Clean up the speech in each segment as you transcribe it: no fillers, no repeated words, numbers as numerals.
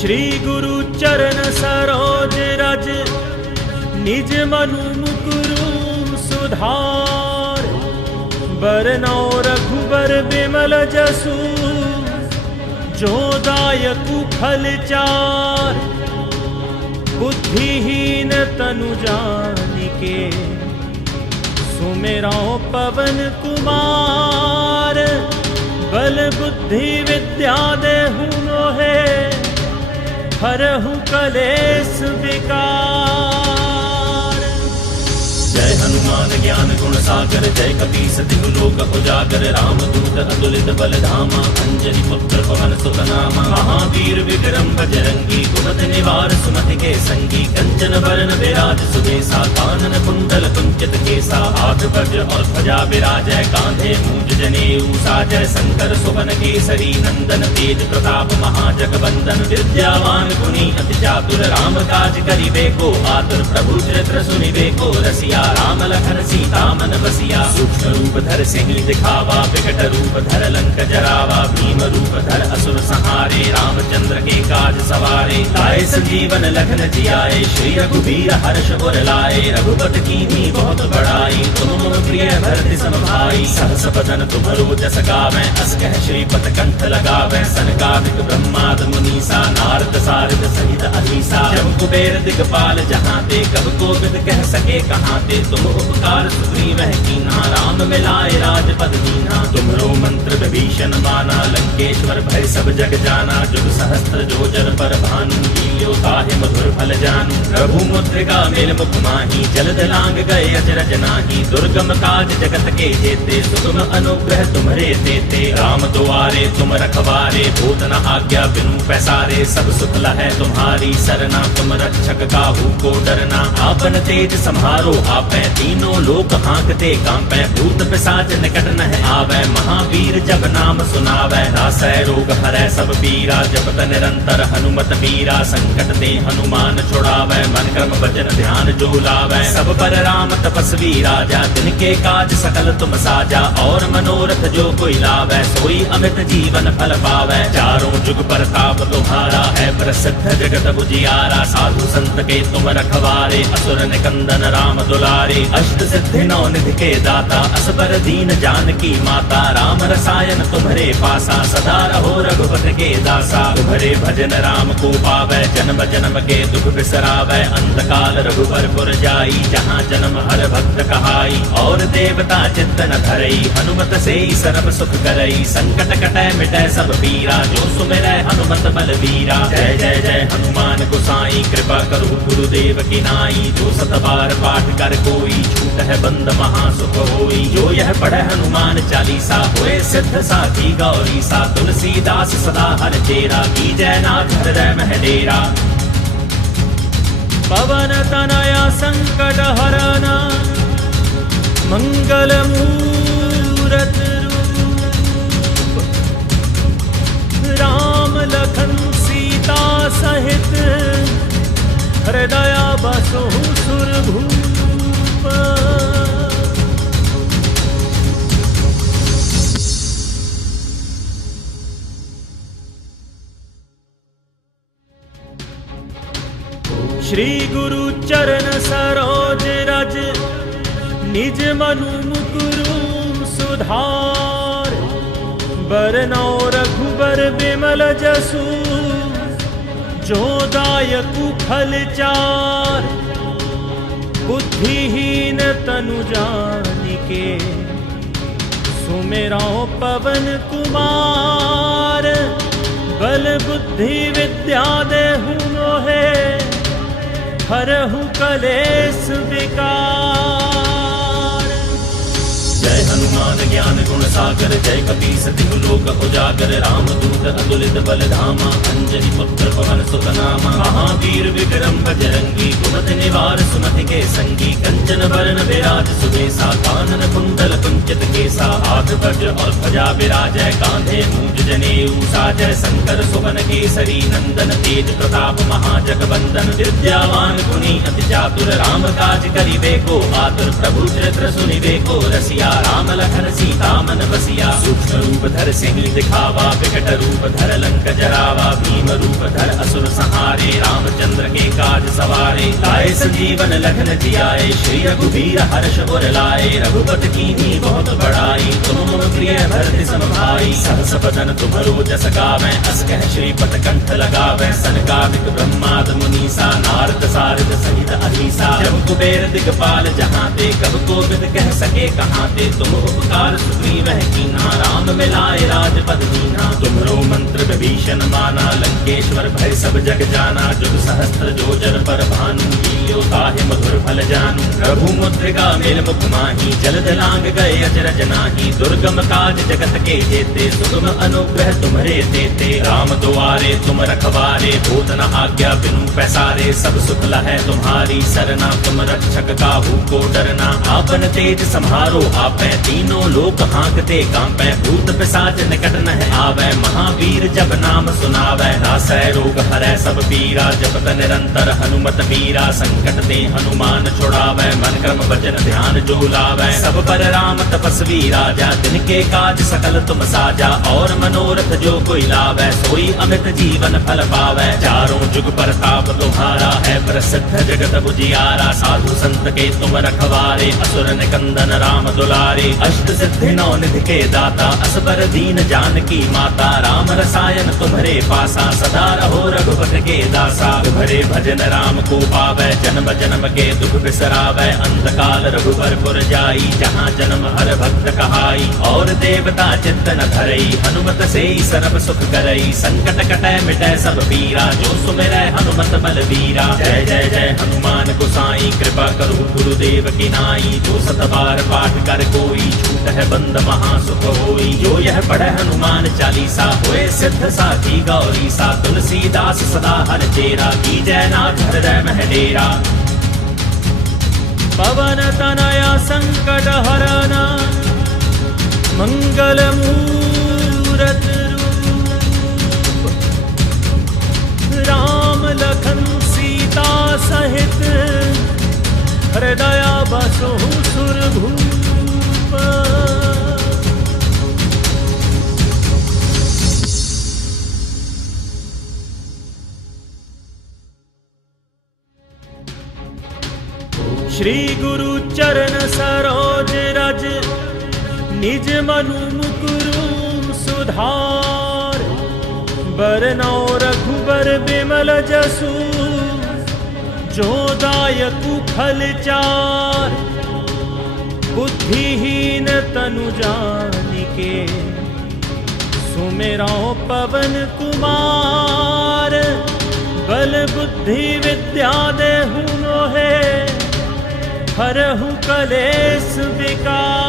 श्री गुरु चरण सरोज रज निज मनु मुकुरु सुधार। बरनौ रघुबर बिमल जसु जो दायकु फल चार। बुद्धिहीन तनु जानिके सुमिरौ पवन कुमार। बल बुद्धि विद्या देहु मोहे हरहु कलेश विकार। जय हनुमान ज्ञान गुण सागर जय कपीस तिहु लोक उजागर। राम दूत अतुलित बल धामा अंजनी पुत्र पवन सुत नामा। महावीर विक्रम बजरंगी कुमति निवार सुमति के संगी। कंचन बरन विराज सुबेसा कानन कुंडल कुंचित केसा। हाथ वज्र और ध्वजा विराजय कांधे मूंज जनेऊ साजय। शंकर सुवन केसरी नंदन तेज प्रताप महाजगवंदन। विद्यावान गुणी अति चातुर राम काज करिबे को आतुर। प्रभु चरित्र सुनिबे को रसिया राम लखन सीता मन बसिया। सूक्ष्म रूप धर सिंह दिखावा विकट रूप धर लंक जरावा। भीम रूप धर असुर संहारे रामचंद्र के काज सवारे। लाए संजीवन लखन जियाए श्री रघुवीर हर्ष उर लाए। रघुपति कीन्ही बहुत बड़ाई तुम मम प्रिय भरत सम भाई। सहस बदन तुम्हरो जस गावै अस कह श्रीपद कंठ लगावै। सनकादिक ब्रह्माद मुनीसा नारद सारद सहित अधीसा। जब कुबेर दिगपाल जहाँ ते कब कोविद कह सके कहाँ ते। तुम उपकार सुग्रीव कीन्हा राम मिलाए राजपद दीन्हा। तुम्हरो मंत्र विभीषण माना लंकेश्वर भय सब जग जाना। जुग सहस्त्र जो जन पर भानु लील्यो ताहि मधुर फल जानू। प्रभु मुद्रिका मेल मुख माही जलद लांग गए अजरज नाही। दुर्गम काज जगत के जेते सुगम अनुग्रह तुम्हरे तेते। राम दुआरे तुम रखवारे भूत न आज्ञा बिनु पैसारे। सब सुख लहै तुम्हारी सरना तुम रक्षक काहू को डरना। आपन तेज सम्हारो आपै तीनों लोक हाँकते कांपै। भूत पिशाच निकट नह आवै महावीर जब नाम सुनावै। नासै रोग हरै सब पीरा जपत निरंतर हनुमत वीरा। संकट ते हनुमान छुड़ावै मन क्रम वचन ध्यान जो लावै। सब पर राम तपस्वी राजा तिनके काज सकल तुम साजा। और मनोरथ जो कोई लावै सोई अमित जीवन फल पावै। चारों जुग प्रताप तुम्हारा है प्रसिद्ध जगत उजियारा। साधु संत के तुम रखवारे असुर निकंदन राम दुलारे। अष्ट सिद्धि नौ निधि के दाता असबर दीन जानकी माता। राम रसायन तुम्हरे पासा सदा रहो रघुपति के दासा। तुम्हरे भजन राम को पावै जन्म जन्म के दुख बिसरावै। अंत काल रघुबर पुर जाई जहाँ जन्म हर भक्त कहाई। और देवता चित्त न धरई हनुमत से सर्व सुख करई। संकट कटै मिटै सब पीरा जो सुमिरै हनुमत बलवीरा। जय जय जय हनुमान गोसाई कृपा करो गुरुदेव की नाई। जो सत बार पाठ कर कोई छूट है बंद महासुख होई। जो यह पढ़े हनुमान चालीसा होए सिद्ध साखी गौरी सा। तुलसीदास सदा हर चेरा की जयनाथ हृदय मह डेरा। पवन तनया संकट हरना मंगल मूरत रूप। राम लखन सीता सहित हृदय बसु सुरभूप। श्री गुरु चरण सरोज रज निज मनु मुकुरु सुधार। बरनौ रघुबर बिमल जसु जो दायकु फल चार। बुद्धिहीन तनु जानिके सुमिरौ पवन कुमार। बल बुद्धि विद्या देहु मोहे हरहु कलेश विकार। जय हनुमान ज्ञान गुण सागर जय कपीस तिहु लोक उजागर। राम दूत अतुलित बल धामा अंजनी पुत्र पवन सुत नामा। महावीर विक्रम बजरंगी कुमति निवार सुमति के संगी। कंचन बरन विराज सुबेसा कानन कुंडल कुंचित केसा। हाथ वज्र और ध्वजा विराजय कांधे मूंज जनेऊ साजय। शंकर सुवन केसरी नंदन तेज प्रताप महाजगवंदन। विद्यावान गुणी अति चातुर राम काज करिबे को आतुर। प्रभु चरित्र सुनिबे को रसिया राम लखन सीता मन बसिया। सूक्ष्म रूप धर सिंह दिखावा विकट रूप रूप धर लंक जरावा, भीम रूप धर असुर संहारे, रामचंद्र के काज सवारे, लाए संजीवन लखन जियाए, श्री रघुवीर हर्ष उर लाए, रघुपति कीन्ही बहुत बड़ाई, तुम मम प्रिय भरत सम भाई, सहस बदन तुम्हरो जस गावै, अस कह श्रीपद कंठ लगावै, सनकादिक ब्रह्माद मुनीसा, नारद सारद सहित अहिसा, जब कुबेर दिगपाल जहाँ ते, कब कोविद कह सके कहाँ ते, तुम उपकार सुग्रीव कीन्हा, राम मिलाए राजपद दीन्हा, तुम्हरो मंत्र विभीषण माना, लंकेश्वर भय सब जग जाना, जुग सहस्त्र जो जर पर भानु, लील्यो ताहि मधुर फल जानू, प्रभु मुद्रिका मेल मुख माही, जलद लांग गए अचरज नाही, दुर्गम काज जगत के जेते, सुगम अनुग्रह तुम्हरे तेते, राम दुआरे तुम रखवारे, भूत न आज्ञा बिनु पैसारे, सब सुख लहै तुम्हारी सरना, तुम रक्षक काहू को डरना, आपन तेज सम्हारो आपै, तीनों लोक हाँकते कांपै, भूत पिशाच निकट न आवै, महावीर जब नाम सुनावै, नासै रोग हरै सब पीरा, जपत निरंतर हनुमत वीरा, संकट ते हनुमान छुड़ावै, मन क्रम वचन ध्यान जो लावै, सब पर राम तपस्वी राजा, तिनके काज सकल तुम साजा, और मनोरथ जो कोई लावै, सोई अमित जीवन फल पावै, चारों जुग प्रताप तुम्हारा है, प्रसिद्ध जगत बुझियारा, साधु संत के तुम रखवारे, असुर निकंदन राम दुलारे, अष्ट सिद्धि नौ निधि के दाता, असबर दीन जानकी माता, राम रसायन तुम्हरे पासा, सदा रहो रघुपति के दासा, तुम्हरे भजन राम को पावै, जन्म जन्म के दुख बिसरावै, अंतकाल रघुबर पुर जाई, जहाँ जन्म हर भक्त कहाई, और देवता चित्त न धरई, हनुमत से सर्व सुख करई, संकट कटै मिटै सब पीरा, जो सुमिरै हनुमत बलवीरा, जय जय जय हनुमान गोसाई, कृपा करो गुरुदेव की नाई, जो सत बार पाठ कर कोई, छूट है बंद महासुख होई, जो यह पढ़े हनुमान चालीसा, होए सिद्ध साखी गौरी सा, तुलसीदास सदा हर चेरा, की जय नाथ हृदय मह डेरा। पवन तनया संकट हरना, मंगल मूरत रूप, राम लखन सीता सहित, हृदय बसु सुरभूप। श्री गुरु चरण सरोज रज, निज मनु मुकुरु सुधार, बरनौ रघुबर बिमल जसु, जो दायकु फल चार, बुद्धिहीन तनु जानिके, सुमिरौ पवन कुमार, बल बुद्धि विद्या देहु मोहे, हरहु कलेश विकार।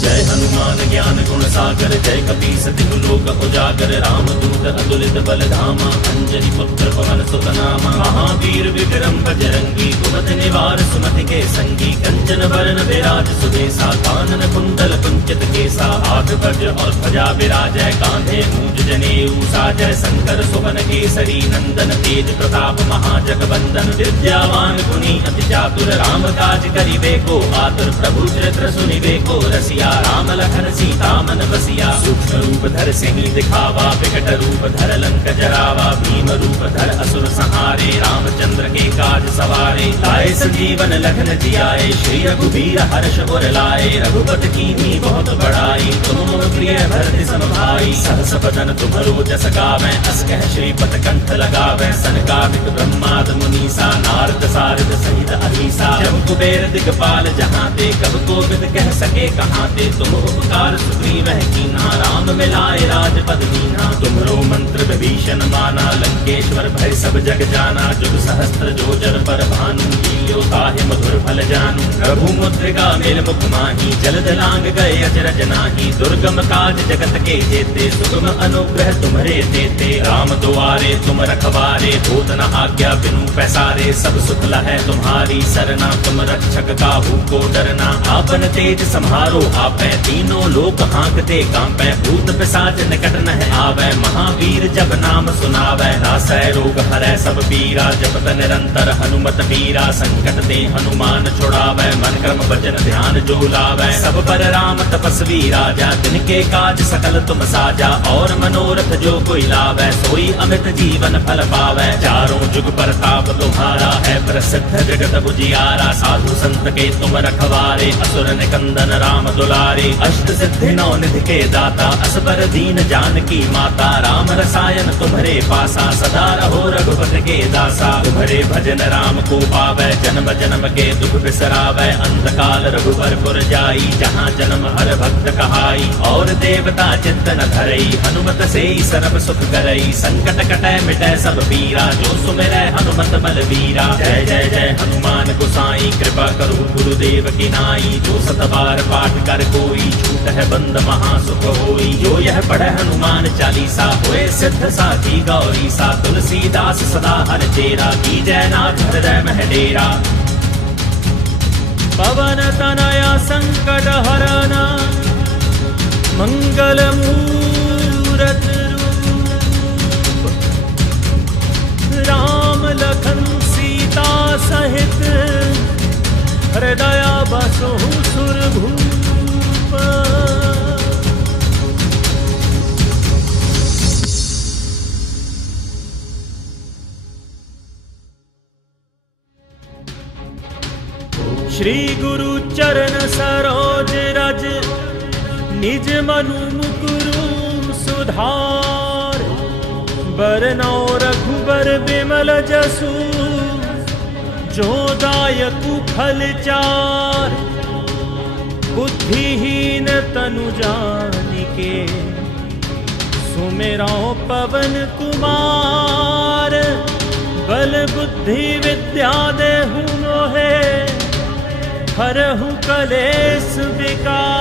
जय हनुमान ज्ञान गुण सागर, जय कपीस तिहु लोक उजागर, रामदूत अतुलित बल धामा, अंजनी पुत्र पवन सुत नामा, महावीर विक्रम बजरंगी, कुमति निवार सुमति के संगी, कंचन बरन विराज सुबेसा, कानन कुंडल कुंचित केसा, हाथ वज्र और ध्वजा विराजय, कांधे मूंज जनेऊ साजय, शंकर सुवन केसरी नंदन, तेज प्रताप महाजगवंदन, विद्यावान गुणी अति चातुर, राम काज करिबे को आतुर, प्रभु चरित्र सुनिबे को रसिया, राम लखन सीता मन बसिया, सूक्ष्म रूप धर सिंह दिखावा, विकट रूप धर लंक जरावा, भीम रूप धर असुर संहारे, रामचंद्र के काज सवारे, लाए संजीवन लखन जियाए, श्री रघुवीर हर्ष उर लाए, रघुपति कीन्ही बहुत बड़ाई, तुम मम प्रिय भरत सम भाई, सहस बदन तुम्हरो जस गावै, अस कह श्रीपद कंठ लगावै, सनकादिक ब्रह्माद मुनीसा, नारद सारद सहित अहिसा, जब कुबेर दिगपाल जहाँ ते, कब कोविद कह सके कहाँ ते, तुम उपकार सुग्रीव कीन्हा, राम मिलाए राजपद दीन्हा, तुम्हरो मंत्र विभीषण माना, लंकेश्वर भय सब जग जाना, जुग सहस्त्र जो जर पर भानु, लील्यो ताहि मधुर फल जानू, प्रभु मुद्रिका मेल मुख माही, जलद लांग गए अचरज नाही, दुर्गम काज जगत के जेते, सुगम अनुग्रह तुम्हरे तेते, राम दुआरे तुम रखवारे, भूत न आज्ञा बिनु पैसारे, सब सुख लहै तुम्हारी सरना, तुम रक्षक काहू को डरना, आपन तेज सम्हारो आपै, तीनों लोक हाँकते कांपै, भूत पिशाच निकट न आवे, महावीर जब नाम सुनावे, नासै रोग हरै सब पीरा, जपत निरंतर हनुमत पीरा, संकट ते हनुमान छुड़ावे, मन क्रम वचन ध्यान जो लावे, सब पर राम तपस्वी राजा, तिनके काज सकल तुम साजा, और मनोरथ जो कोई लावे, सोई अमित जीवन फल पावे, चारों जुग प्रताप तुम्हारा है प्रसिद्ध जगत बुझियारा, साधु संत के तुम रखवारे, असुर निकंदन राम दुलारे, अष्ट सिद्धि नौ निधि के दाता, असबर दीन जानकी माता, राम रसायन तुम्हारे पासा, सदा रहो रघुपति के दासा, तुम्हारे भजन राम को पावे, जन्म जन्म के दुख बिसरावे, अंतकाल रघुबर पुर जाई, जहाँ जन्म हर भक्त कहाई, और देवता चिंतन धरई, हनुमत से सर्व सुख करई, संकट कटै मिटै सब पीरा, जो सुमिरै हनुमत बलवीरा, जय जय जय हनुमान गोसाई, कृपा करो गुरुदेव की नाई, जो सतबार पाठ कर कोई, छूट है बंद महासुख होई, जो यह पढ़े हनुमान चालीसा, होए सिद्ध साखी गौरी सा, तुलसीदास सदा हर चेरा, की जय नाथ हृदय मह डेरा। पवन तनया संकट हरना, मंगल मूरत रूप, राम लखन सीता सहित, हृदय बसहु सुरभूप। श्री गुरु चरण सरोज रज, निज मनु मुकुरु सुधार, बरनौ रघुबर बिमल जसु, जो दायकु फल चार, बुद्धिहीन तनु जानिके, सुमिरौ पवन कुमार, बल बुद्धि विद्या देहु मोहे, हरहु कलेश विकार।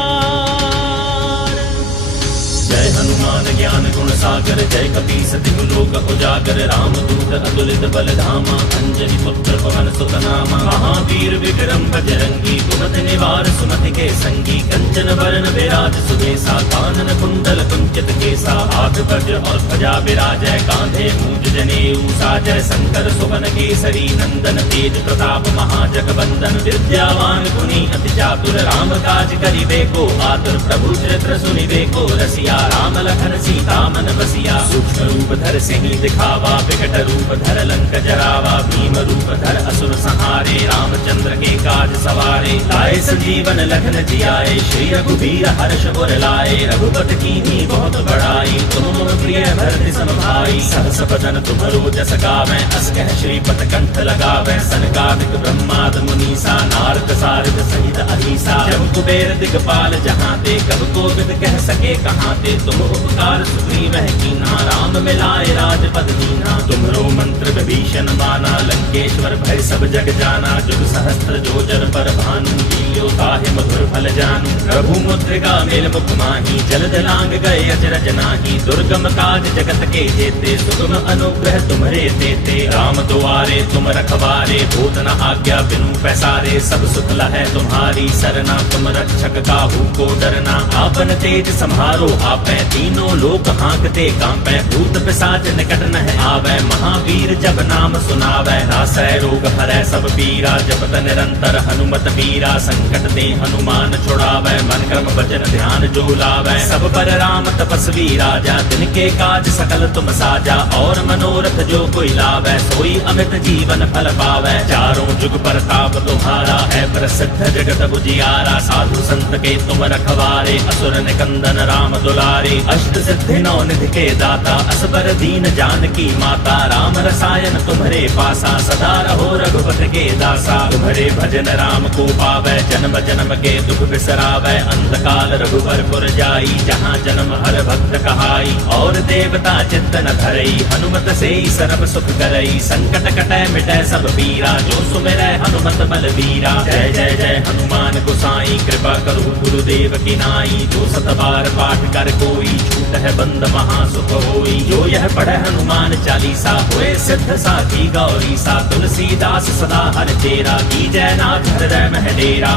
जय हनुमान ज्ञान गुण सागर, जय कपीस तिहु लोक उजागर, राम दूत अतुलित बल धामा, अंजनी पुत्र पवन सुत नामा, महावीर विक्रम बजरंगी, कुमति निवार सुमति के संगी, कंचन वरण विराज सुबेसा, कानन कुंडल कुंचित केसा, हाथ वज्र और ध्वजा विराजय, कांधे मूंज जनेऊ साजय, शंकर सुवन केसरी नंदन, तेज प्रताप महाजगवंदन, विद्यावान गुणी अति चातुर, राम काज करिबे को आतुर, प्रभु चरित्र सुनिबे को रसिया, राम लखन सीता मन बसिया, सूक्ष्म रूप धर सिंह दिखावा, विकट रूप धर लंक जरावा, भीम रूप धर असुर संहारे, रामचंद्र के काज सवारे, लाए संजीवन लखन जियाए, श्री रघुबीर हर्ष उर लाए, रघुपति कीन्ही बहुत बड़ाई, तुम मम प्रिय भरत सम भाई, सहस बदन तुम्हरो जस गावै, अस कह श्रीपद कंठ लगावै, सनकादिक ब्रह्माद मुनीसा, नारद सारद सहित अहीसा, जब कुबेर दिगपाल जहाँ ते, कब कोविद कह सके कहाँ ते, तुम उपकार सुग्रीव कीन्हा, राम मिलाए राजपद दीन्हा, तुम्हरो मंत्र विभीषण माना, लंकेश्वर भय सब जग जाना, जुग सहस्त्र जो जन पर भानु, लील्यो ताहि मधुर फल जानू, प्रभु मुद्रिका मेल मुख माही, जल जलांग गए अचरज नाही, दुर्गम काज जगत के जेते, सुगम अनुग्रह तुम्हरे देते, राम दुआरे तुम रखवारे, भूत न आज्ञा बिनु पैसारे, सब सुख लहै तुम्हारी सरना, तुम रक्षक काहू को डरना, आपन तेज सम्हारो आपै, तीनों लोक हाँकते कांपै, भूत पिशाच निकट न आवे, महावीर जब नाम सुनावे, नासै रोग हरै सब पीरा, जपत निरंतर हनुमत पीरा, संकट ते हनुमान छुड़ावे, मन क्रम वचन ध्यान जो लावे, सब पर राम तपस्वी राजा, तिनके काज सकल तुम साजा, और मनोरथ जो कोई लावे, सोई अमित जीवन फल पावे, चारों जुग प्रताप तुम्हारा है प्रसिद्ध जगत बुझियारा, साधु संत के तुम रखवारे, असुर निकंदन राम दुलारे, अष्ट सिद्धि नौ निधि के दाता, असबर दीन जानकी माता, राम रसायन तुम्हारे पासा, सदा रहो रघुपति के दासा, तुम्हारे भजन राम को पावे, जन्म जन्म के दुख बिसरावे, अंतकाल रघुबर पुर जाई, जहाँ जन्म हर भक्त कहाई, और देवता चिंतन धरई, हनुमत से सर्व सुख करई, संकट कटै मिटै सब पीरा, जो सुमिरै हनुमत बलवीरा, जय जय जय हनुमान गोसाई, कृपा करो गुरुदेव की नाई, जो सतबार पाठ कर कोई, छूट है बंद महासुख होई, जो यह पढ़े हनुमान चालीसा, होए सिद्ध साखी गौरी सा, तुलसीदास सदा हर चेरा, की जय नाथ हृदय मह डेरा।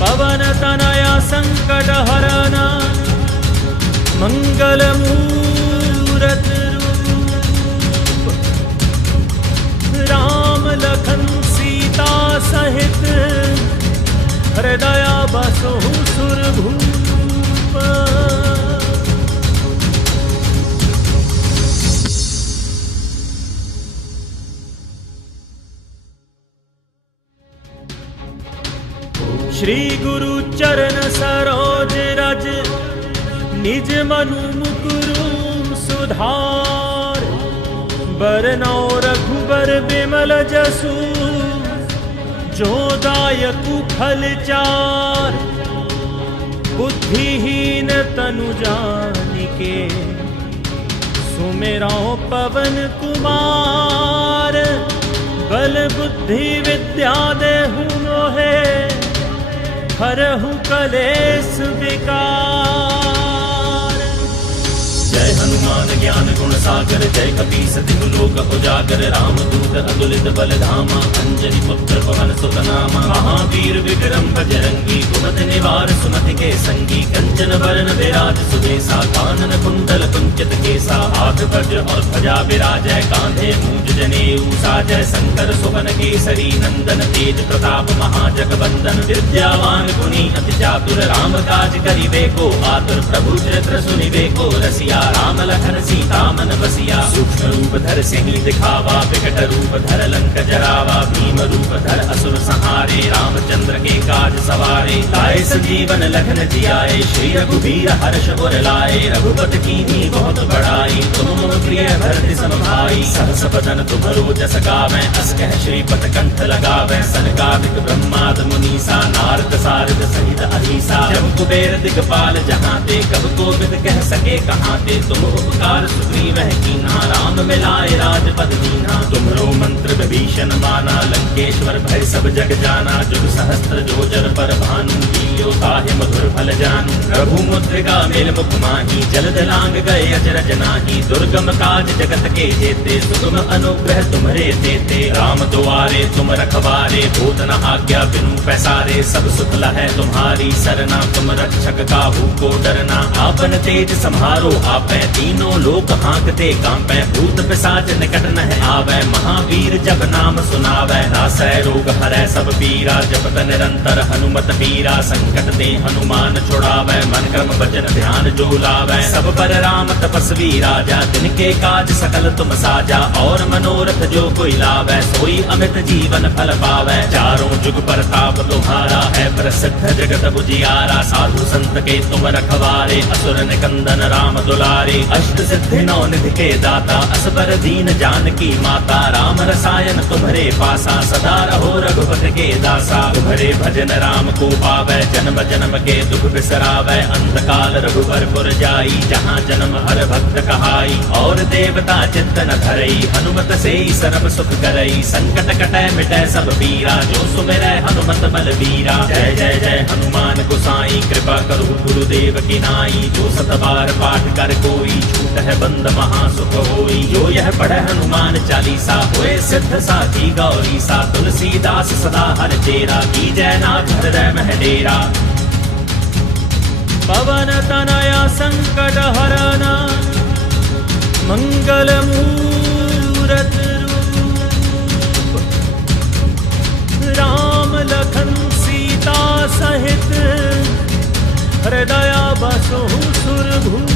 पवन तनया संकट हरना मंगल मूरत रूप राम लखन सीता सहित हृदय बसो सुरभूप। श्री गुरु चरण सरोज रज निज मनु मुकुरु सुधार बरनौ रघुबर बिमल जसु जो दायकु फल चार। बुद्धिहीन तनु जानिके सुमिरौ पवन कुमार बल बुद्धि विद्या देहु मोहे हरहु कलेश विकार। जय हनुमान ज्ञान गुण सागर जय कपीस तिहु लोक उजागर रामदूत अतुलित बल धामा अंजनी पुत्र पवन सुत नामा। महावीर विक्रम बजरंगी कुमति निवार सुमति के संगी कंचन बरन विराज सुबेसा कानन कुंडल कुंचित केसा। हाथ वज्र और ध्वजा विराजय कांधे मूंज जनेऊ साजय शंकर सुवन केसरी नंदन तेज प्रताप महाजगवंदन। विद्यावान गुणी अति चातुर राम काज करिबे को आतुर प्रभु चरित्र सुनिबे को रसिया। राम लखन सीता मन बसिया सूक्ष्म रूप धर सिंह दिखावा विकट रूप धर लंक जरावा। भीम रूप धर असुर संहारे रामचंद्र के काज सवारे। लाए संजीवन लखन जियाए श्री रघुबीर हर्ष उर लाए। रघुपति कीन्ही बहुत बड़ाई तुम मम प्रिय भरत सम भाई। सहस बदन तुम्हरो जस गावै अस कह श्रीपद कंठ लगावै। सनकादिक ब्रह्माद मुनीसा नारद सारद सहित अधीसा। जब कुबेर दिगपाल जहाँ ते कब कोविद कह सके कहाँ ते। तुम उपकार सुग्रीव कीन्हा राम मिलाए राजपद दीन्हा। तुम्हरो मंत्र विभीषण माना लंकेश्वर भय सब जग जाना। जुग सहस्त्र जोजर पर भानु लील्यो ताहि मधुर फल जानू। प्रभु मुद्रिका मेल मुख माही जलद लांग गए अचरज नाही। दुर्गम काज जगत के जेते सुगम अनुग्रह तुम्हरे देते। राम दुआरे तुम रखवारे भूत न आज्ञा बिनु पैसारे। सब सुख लहै तुम्हारी सरना तुम रक्षक काहू को डरना। आपन तेज सम्हारो आपै तीनों लोक हाँकते कांपै। भूत पिशाच निकट न आवे महावीर जब नाम सुनावै। नासै रोग हरै सब पीरा जपत निरंतर हनुमत पीरा। संकट ते हनुमान छुड़ावै मन क्रम वचन ध्यान जो लावै। सब पर राम तपस्वी राजा तिनके काज सकल तुम साजा। और मनोरथ जो कोई लावै सोई अमित जीवन फल पावै। चारों जुग प्रताप तुम्हारा है प्रसिद्ध जगत बुझियारा। साधु संत के तुम रखवारे असुर निकंदन राम दुलारे। अष्ट सिद्धि नौ निधि के दाता असबर दीन जानकी माता। राम रसायन तुम्हरे पासा सदा रहो रघुपति के दासा। तुम्हरे भजन राम को पावै जन्म जन्म के दुख बिसरावै। अंतकाल रघुबर पुर जाई जहाँ जन्म हर भक्त कहाई। और देवता चित्त न धरई हनुमत से सर्व सुख करई। संकट कटै मिटै सब पीरा जो सुमिरै हनुमत बलबीरा। जय जय जय हनुमान गोसाई कृपा करो गुरुदेव की नाई। जो सत बार पाठ कर कोई छूट है बंद महासुख होई। जो यह पढ़े हनुमान चालीसा होए सिद्ध साखी गौरी सा। तुलसीदास सदा हर चेरा की जय नाथ हृदय मह डेरा। पवन तनया संकट हरना मंगल मूरत रूप राम लखन सीता सहित हृदय बसो सुरभूप।